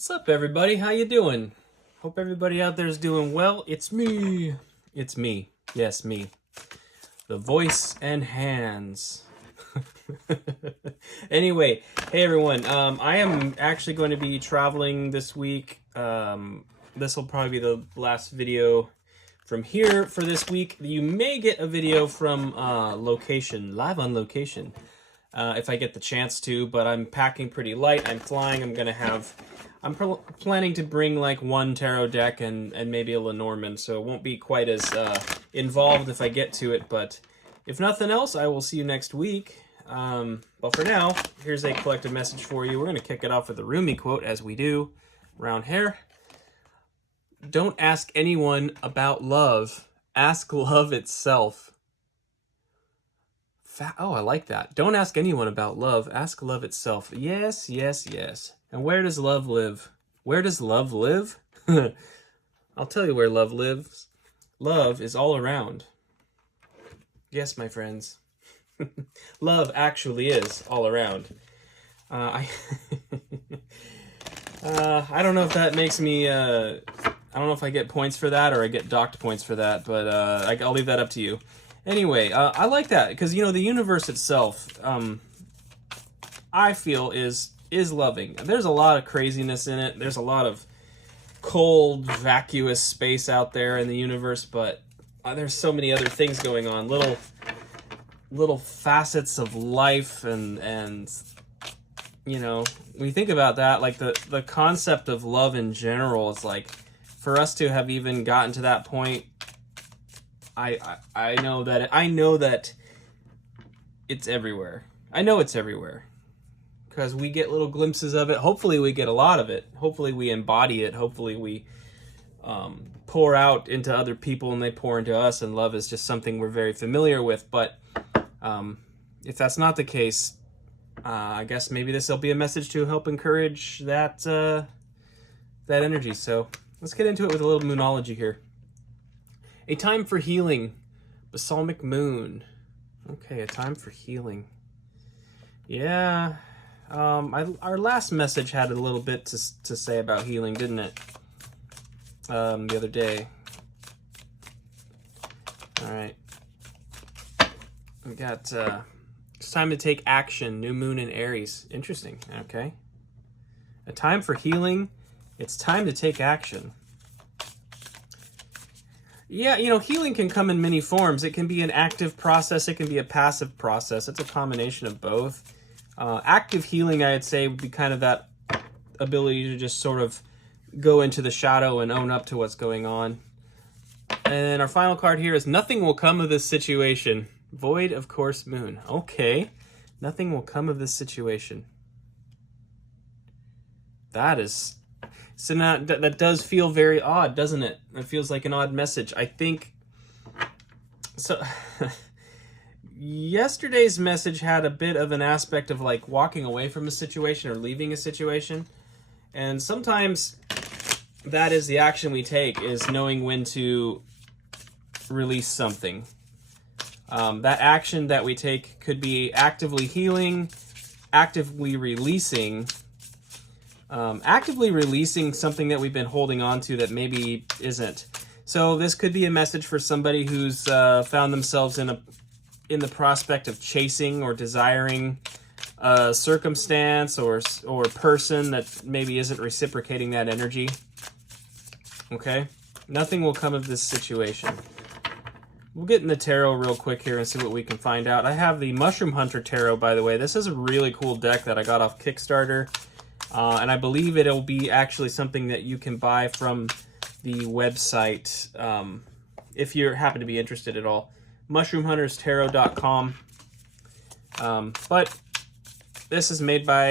What's up, everybody? How you doing? Hope everybody out there is doing well. It's me. It's me. Yes, me. The voice and hands. Anyway, hey everyone. I am actually going to be traveling this week. This will probably be the last video from here for this week. You may get a video from location, live on location, if I get the chance to. But I'm packing pretty light. I'm flying. I'm planning to bring like one tarot deck and maybe a Lenormand, so it won't be quite as involved if I get to it, but if nothing else, I will see you next week. But for now, here's a collective message for you. We're going to kick it off with the Rumi quote, as we do around here. Don't ask anyone about love. Ask love itself. Oh, I like that. Don't ask anyone about love. Ask love itself. Yes, yes, yes. And where does love live? Where does love live? I'll tell you where love lives. Love is all around. Yes, my friends. Love actually is all around. I don't know if that makes me... I don't know if I get points for that or I get docked points for that, but I'll leave that up to you. Anyway, I like that because, you know, the universe itself, I feel, is loving. There's a lot of craziness in it. There's a lot of cold, vacuous space out there in the universe, but there's so many other things going on. Little facets of life and you know, when you think about that, like the concept of love in general is like, for us to have even gotten to that point, I know that it's everywhere. I know it's everywhere. Because we get little glimpses of it. Hopefully we get a lot of it. Hopefully we embody it. Hopefully we pour out into other people and they pour into us, and love is just something we're very familiar with. But if that's not the case, I guess maybe this will be a message to help encourage that that energy. So let's get into it with a little moonology here. A time for healing. Balsamic moon. Okay, a time for healing. Yeah. Our last message had a little bit to say about healing, didn't it? The other day. All right. We got, it's time to take action. New moon in Aries. Interesting. Okay. A time for healing. It's time to take action. Yeah, you know, healing can come in many forms. It can be an active process. It can be a passive process. It's a combination of both. Active healing, I'd say, would be kind of that ability to just sort of go into the shadow and own up to what's going on. And our final card here is nothing will come of this situation. Void of course moon. Okay. Nothing will come of this situation. That is... So now, that does feel very odd, doesn't it? It feels like an odd message. I think... So... Yesterday's message had a bit of an aspect of like walking away from a situation or leaving a situation. And sometimes that is the action we take, is knowing when to release something. That action that we take could be actively healing, actively releasing something that we've been holding on to that maybe isn't. So this could be a message for somebody who's found themselves in the prospect of chasing or desiring a circumstance or person that maybe isn't reciprocating that energy. Okay? Nothing will come of this situation. We'll get in the tarot real quick here and see what we can find out. I have the Mushroom Hunter Tarot, by the way. This is a really cool deck that I got off Kickstarter. And I believe it'll be actually something that you can buy from the website if you happen to be interested at all. MushroomHuntersTarot.com. But this is made by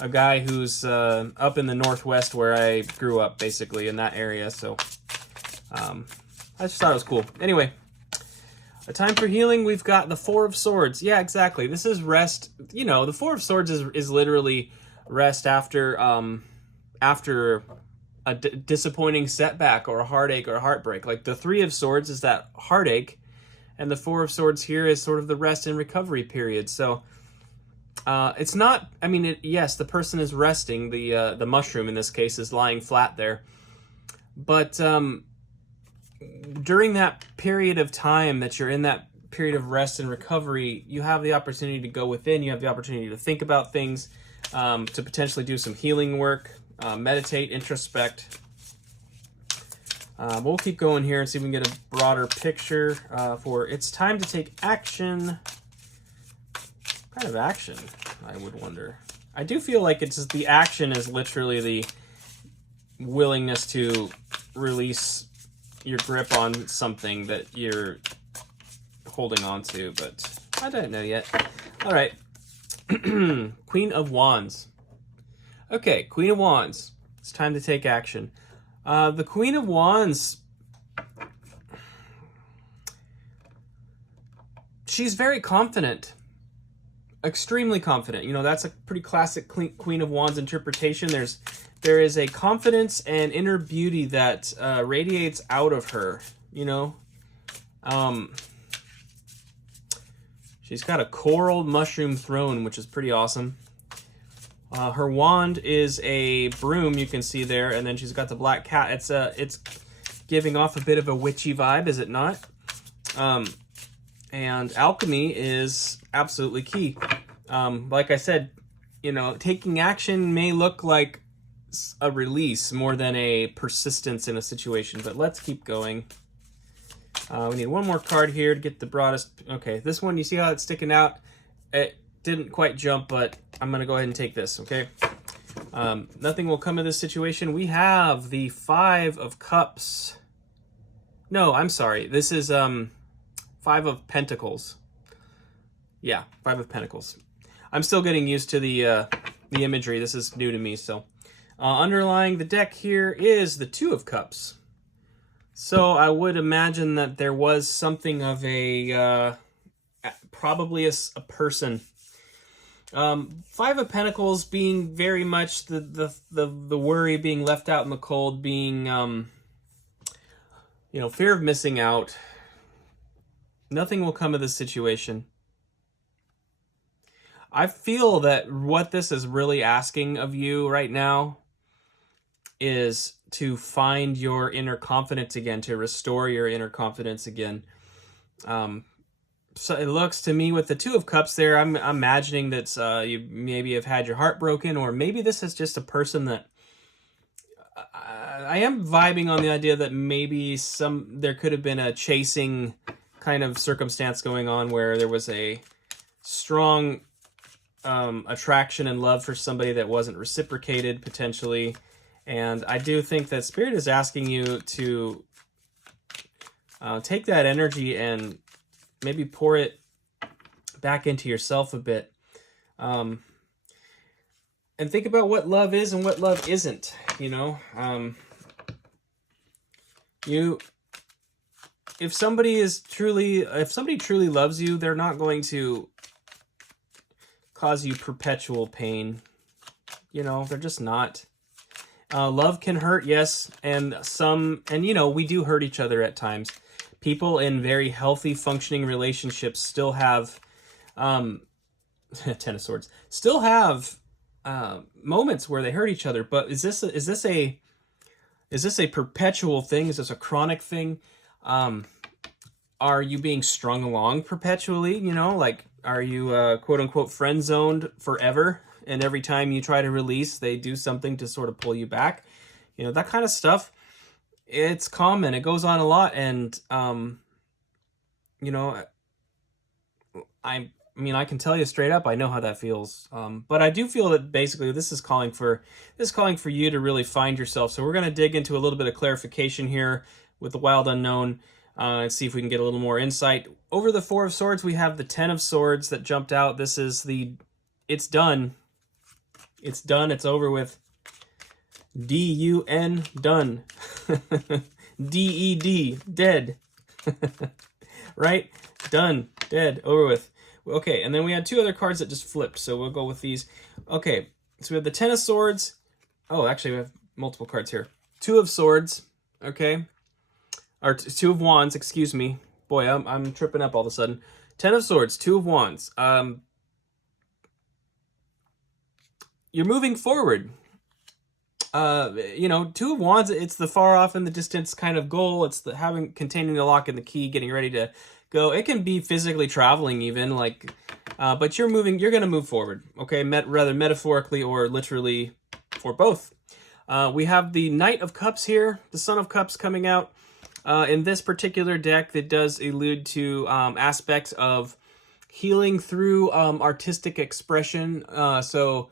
a guy who's up in the Northwest where I grew up, basically, in that area. So I just thought it was cool. Anyway, a time for healing, we've got the Four of Swords. Yeah, exactly. This is rest. You know, the Four of Swords is literally rest after a disappointing setback or a heartache or a heartbreak. Like the Three of Swords is that heartache, and the Four of Swords here is sort of the rest and recovery period. So It's not, I mean, yes, the person is resting. The mushroom in this case is lying flat there. But during that period of time that you're in that period of rest and recovery, you have the opportunity to go within. You have the opportunity to think about things, to potentially do some healing work, meditate, introspect. We'll keep going here and see if we can get a broader picture for it's time to take action. What kind of action, I would wonder. I do feel like it's the action is literally the willingness to release your grip on something that you're holding on to, but I don't know yet. All right. Queen of Wands. Okay, Queen of Wands. It's time to take action. The Queen of Wands, she's very confident. Extremely confident. You know, that's a pretty classic Queen of Wands interpretation. There is a confidence and inner beauty that radiates out of her, you know. She's got a coral mushroom throne, which is pretty awesome. Her wand is a broom, you can see there, and then she's got the black cat. It's giving off a bit of a witchy vibe, is it not? And alchemy is absolutely key. Like I said, you know, taking action may look like a release more than a persistence in a situation, but let's keep going. We need one more card here to get the broadest. Okay, this one, you see how it's sticking out? It didn't quite jump, but I'm going to go ahead and take this, okay? Nothing will come of this situation. We have the Five of Cups. No, I'm sorry. This is Five of Pentacles. Yeah, Five of Pentacles. I'm still getting used to the imagery. This is new to me, so. Underlying the deck here is the Two of Cups. So I would imagine that there was something of a, probably a person. Five of Pentacles being very much the worry, being left out in the cold, being, you know, fear of missing out. Nothing will come of this situation. I feel that what this is really asking of you right now is to find your inner confidence again, to restore your inner confidence again. So it looks to me with the Two of Cups there, I'm imagining that you maybe have had your heart broken, or maybe this is just a person that I am vibing on the idea that maybe there could have been a chasing kind of circumstance going on where there was a strong attraction and love for somebody that wasn't reciprocated potentially. And I do think that Spirit is asking you to take that energy and maybe pour it back into yourself a bit. And think about what love is and what love isn't, you know. If somebody truly loves you, they're not going to cause you perpetual pain. You know, they're just not. Love can hurt, yes, and you know, we do hurt each other at times. People in very healthy, functioning relationships still have, Ten of Swords, still have moments where they hurt each other. But is this a perpetual thing? Is this a chronic thing? Are you being strung along perpetually? You know, like, are you quote unquote friend zoned forever? And every time you try to release, they do something to sort of pull you back. You know, that kind of stuff, it's common. It goes on a lot. And, you know, I mean, I can tell you straight up, I know how that feels. But I do feel that basically this is calling for you to really find yourself. So we're going to dig into a little bit of clarification here with the Wild Unknown and see if we can get a little more insight. Over the Four of Swords, we have the Ten of Swords that jumped out. This is it's done. It's done. It's over with. D-U-N, done. D-E-D, dead. Right? Done. Dead. Over with. Okay, and then we had two other cards that just flipped, so we'll go with these. Okay, so we have the Ten of Swords. Oh, actually, we have multiple cards here. Two of Swords, okay? Or Two of Wands, excuse me. Boy, I'm tripping up all of a sudden. Ten of Swords, Two of Wands. you're moving forward. You know, Two of Wands, it's the far off in the distance kind of goal. It's the containing the lock and the key, getting ready to go. It can be physically traveling even, like, but you're going to move forward, okay? Rather metaphorically or literally, or both. We have the Knight of Cups here, the Son of Cups coming out. In this particular deck, that does allude to aspects of healing through artistic expression. So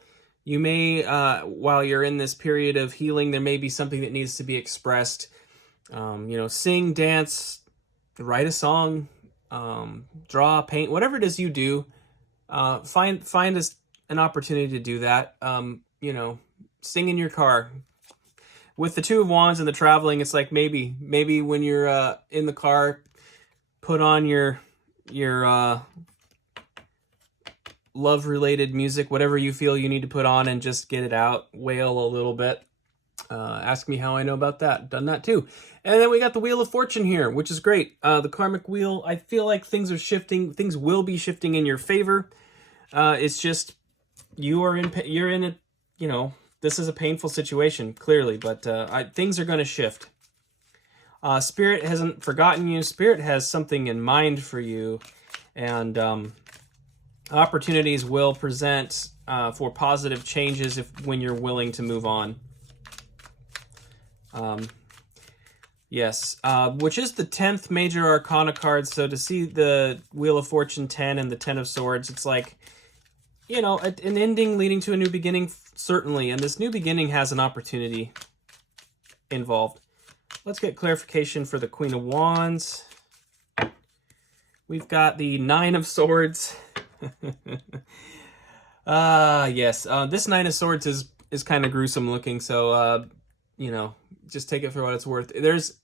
you may, while you're in this period of healing, there may be something that needs to be expressed. You know, sing, dance, write a song, draw, paint, whatever it is you do. Find an opportunity to do that. You know, sing in your car. With the Two of Wands and the traveling, it's like maybe when you're in the car, put on your love-related music, whatever you feel you need to put on, and just get it out. Wail a little bit. Ask me how I know about that. Done that too. And then we got the Wheel of Fortune here, which is great. The karmic wheel, I feel like things are shifting. Things will be shifting in your favor. It's just you're in a, you know, this is a painful situation, clearly, but things are going to shift. Spirit hasn't forgotten you. Spirit has something in mind for you, and opportunities will present for positive changes when you're willing to move on. Yes, which is the 10th major arcana card. So to see the Wheel of Fortune 10 and the 10 of Swords, it's like, you know, an ending leading to a new beginning, certainly. And this new beginning has an opportunity involved. Let's get clarification for the Queen of Wands. We've got the Nine of Swords. Yes. This Nine of Swords is kind of gruesome looking, so you know, just take it for what it's worth. There's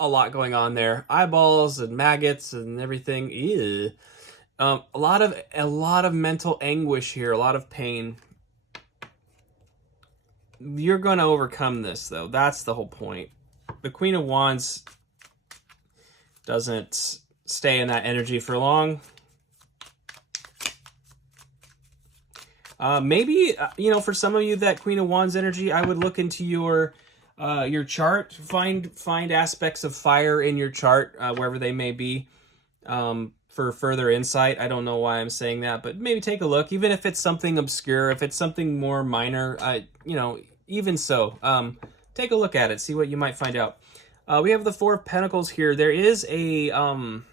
a lot going on there. Eyeballs and maggots and everything. Ew. A lot of mental anguish here, a lot of pain. You're going to overcome this, though. That's the whole point. The Queen of Wands doesn't stay in that energy for long. Maybe, you know, for some of you, that Queen of Wands energy, I would look into your chart, find aspects of fire in your chart, wherever they may be, for further insight. I don't know why I'm saying that, but maybe take a look, even if it's something obscure, if it's something more minor, you know, even so, take a look at it, see what you might find out. We have the Four of Pentacles here. There is an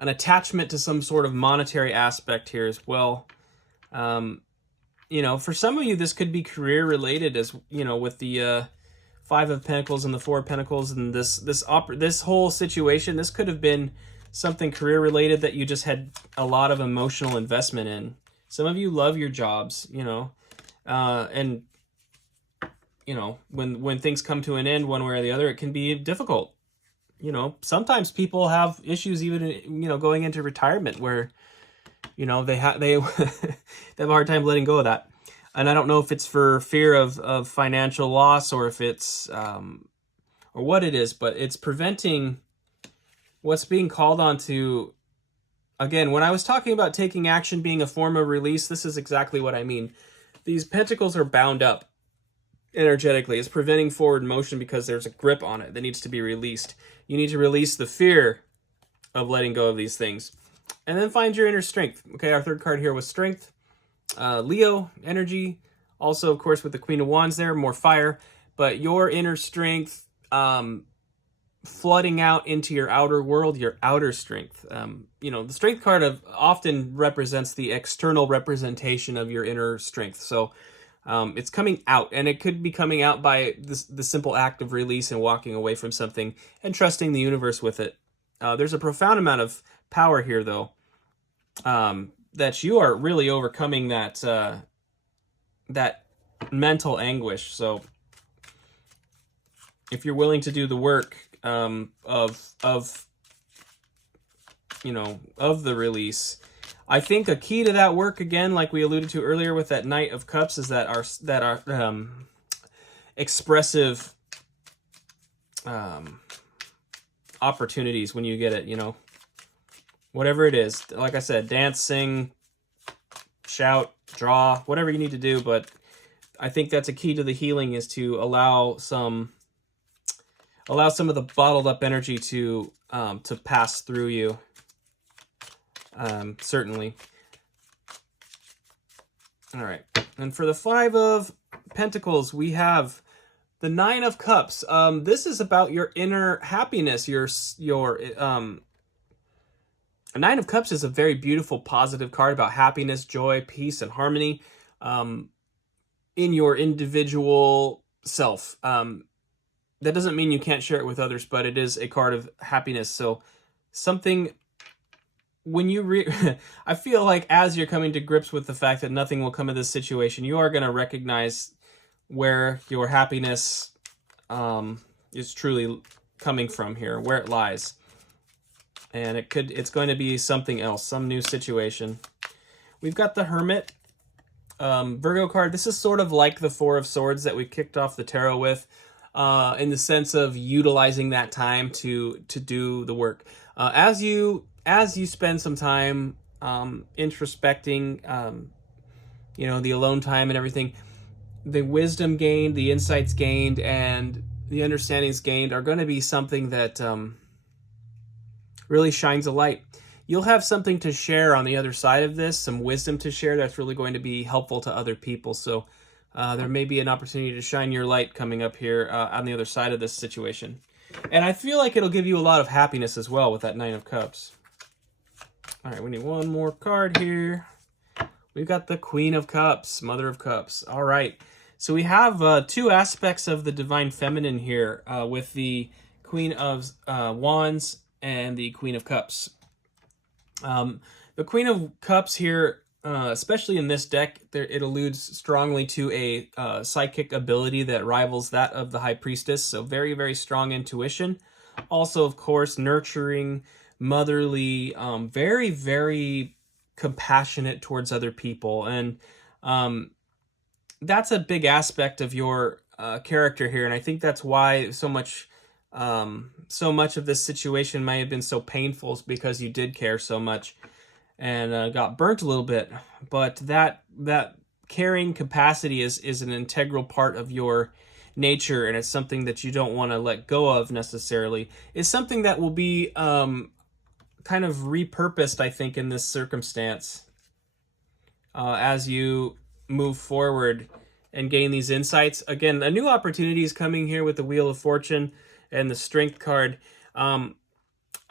attachment to some sort of monetary aspect here as well. You know, for some of you, this could be career related, as you know, with the Five of Pentacles and the Four of Pentacles, and this whole situation. This could have been something career related that you just had a lot of emotional investment in. Some of you love your jobs, you know, and you know, when things come to an end one way or the other, it can be difficult. You know, sometimes people have issues even, you know, going into retirement where, you know, they have a hard time letting go of that. And I don't know if it's for fear of financial loss, or if it's or what it is, but it's preventing what's being called on to. Again, when I was talking about taking action being a form of release, this is exactly what I mean. These pentacles are bound up energetically. It's preventing forward motion because there's a grip on it that needs to be released. You need to release the fear of letting go of these things. And then find your inner strength. Okay, our third card here was strength. Leo, energy. Also, of course, with the Queen of Wands there, more fire. But your inner strength flooding out into your outer world, your outer strength. You know, the strength card often represents the external representation of your inner strength. So it's coming out, and it could be coming out by the simple act of release and walking away from something and trusting the universe with it. There's a profound amount of power here, though, that you are really overcoming that mental anguish. So if you're willing to do the work of the release, I think a key to that work, again, like we alluded to earlier with that Knight of Cups, is that our expressive opportunities when you get it, you know, whatever it is. Like I said, dance, sing, shout, draw, whatever you need to do. But I think that's a key to the healing, is to allow some of the bottled up energy to pass through you. Certainly. All right. And for the 5 of Pentacles, we have the 9 of Cups. This is about your inner happiness. A 9 of Cups is a very beautiful, positive card about happiness, joy, peace, and harmony in your individual self. That doesn't mean you can't share it with others, but it is a card of happiness. So something, when you I feel like as you're coming to grips with the fact that nothing will come of this situation, you are going to recognize where your happiness is truly coming from here, where it lies. And it's going to be something else, some new situation. We've got the Hermit Virgo card. This is sort of like the 4 of Swords that we kicked off the tarot with, in the sense of utilizing that time to do the work. As you spend some time introspecting, the alone time and everything, the wisdom gained, the insights gained, and the understandings gained are going to be something that really shines a light. You'll have something to share on the other side of this, some wisdom to share that's really going to be helpful to other people. So there may be an opportunity to shine your light coming up here on the other side of this situation. And I feel like it'll give you a lot of happiness as well with that 9 of Cups. All right, we need one more card here. We've got the Queen of Cups, Mother of Cups. All right. So we have 2 aspects of the Divine Feminine here with the Queen of Wands and the Queen of Cups. The Queen of Cups here, especially in this deck, it alludes strongly to a psychic ability that rivals that of the High Priestess. So very, very strong intuition. Also, of course, nurturing, motherly, very, very compassionate towards other people. And that's a big aspect of your character here. And I think that's why so much of this situation may have been so painful, is because you did care so much and got burnt a little bit. But that caring capacity is an integral part of your nature, and it's something that you don't want to let go of necessarily. It's something that will be kind of repurposed, I think, in this circumstance as you move forward and gain these insights. Again, a new opportunity is coming here with the Wheel of Fortune and the Strength card. I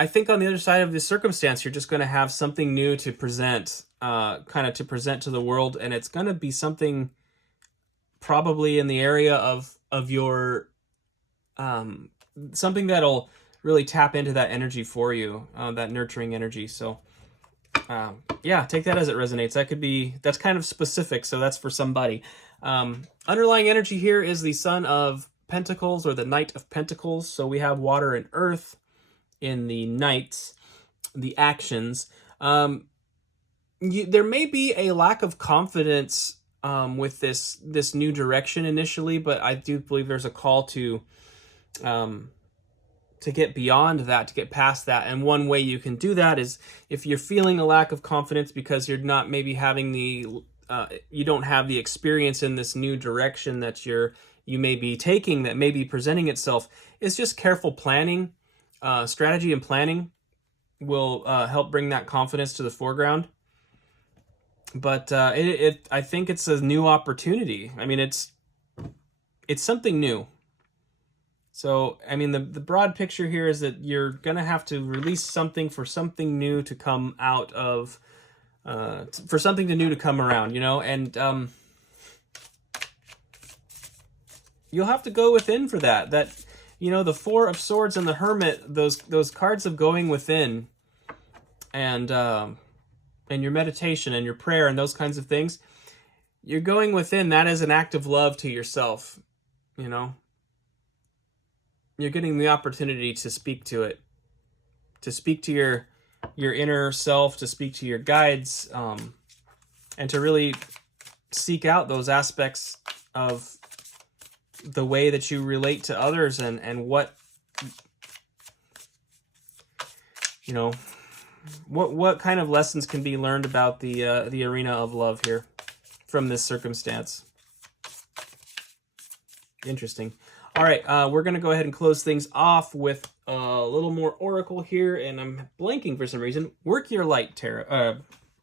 think on the other side of this circumstance, you're just going to have something new to present, to the world, and it's going to be something probably in the area of your something that'll really tap into that energy for you, that nurturing energy. So yeah, take that as it resonates. That's kind of specific, so that's for somebody. Underlying energy here is the Son of Pentacles, or the Knight of Pentacles. So we have water and earth in the knights, the actions. There may be a lack of confidence with this new direction initially, but I do believe there's a call to get beyond that, to get past that. And one way you can do that is if you're feeling a lack of confidence because you're not maybe having you don't have the experience in this new direction that you may be taking, that may be presenting itself. It's just careful planning, strategy and planning will help bring that confidence to the foreground. But I think it's a new opportunity. I mean, it's something new. So, I mean, the broad picture here is that you're going to have to release something for something new to come out of, for something new to come around, and you'll have to go within for that. The 4 of Swords and the Hermit, those cards of going within and your meditation and your prayer and those kinds of things, you're going within. That is an act of love to yourself, You're getting the opportunity to speak to it, to speak to your inner self, to speak to your guides, and to really seek out those aspects of the way that you relate to others and what, what kind of lessons can be learned about the arena of love here from this circumstance? Interesting. All right, we're going to go ahead and close things off with a little more oracle here, and I'm blanking for some reason. Work Your Light Tarot.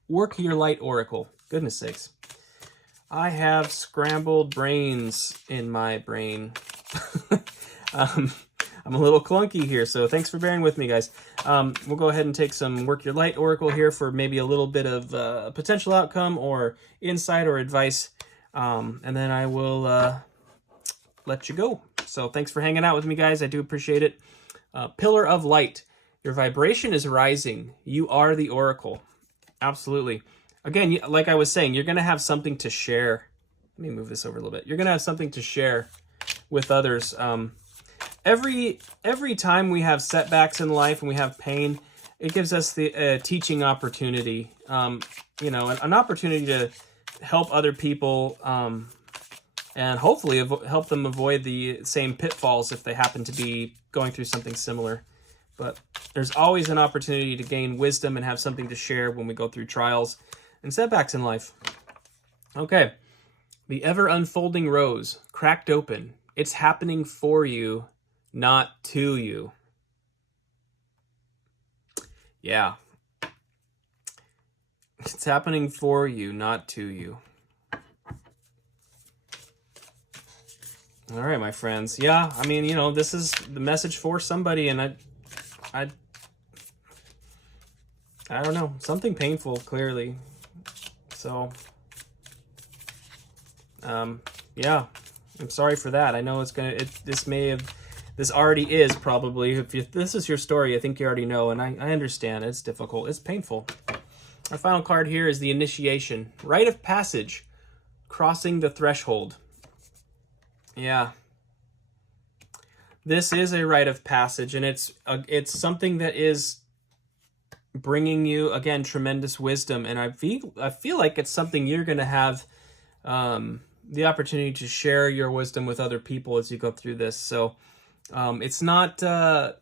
Work Your Light Oracle. Goodness sakes. I have scrambled brains in my brain. I'm a little clunky here, so thanks for bearing with me, guys. We'll go ahead and take some Work Your Light Oracle here for maybe a little bit of potential outcome or insight or advice, and then I will let you go. So thanks for hanging out with me, guys. I do appreciate it. Pillar of Light. Your vibration is rising. You are the oracle. Absolutely. Again, like I was saying, you're going to have something to share. Let me move this over a little bit. You're going to have something to share with others. Every time we have setbacks in life and we have pain, it gives us the teaching opportunity. You know, an opportunity to help other people and hopefully help them avoid the same pitfalls if they happen to be going through something similar. But there's always an opportunity to gain wisdom and have something to share when we go through trials and setbacks in life. Okay. The ever unfolding rose, cracked open. It's happening for you, not to you. Yeah. It's happening for you, not to you. All right, my friends. Yeah, I mean, you know, this is the message for somebody, and I don't know, something painful, clearly. So, yeah, I'm sorry for that. I know it's gonna. This already is probably. If this is your story, I think you already know, and I understand. It's difficult. It's painful. Our final card here is the initiation, rite of passage, crossing the threshold. Yeah. This is a rite of passage, and it's something that is bringing you, again, tremendous wisdom, and I feel like it's something you're going to have the opportunity to share your wisdom with other people as you go through this. So it's not a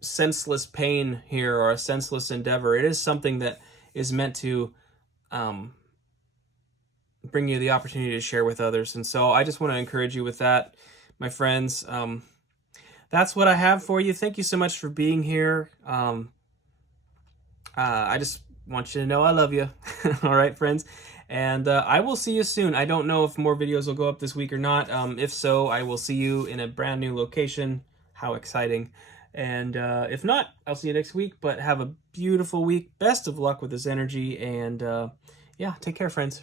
senseless pain here or a senseless endeavor. It is something that is meant to bring you the opportunity to share with others. And so I just want to encourage you with that, my friends. That's what I have for you. Thank you so much for being here. I just want you to know I love you. All right, friends. And I will see you soon. I don't know if more videos will go up this week or not. If so, I will see you in a brand new location. How exciting. And if not, I'll see you next week. But have a beautiful week. Best of luck with this energy. And yeah, take care, friends.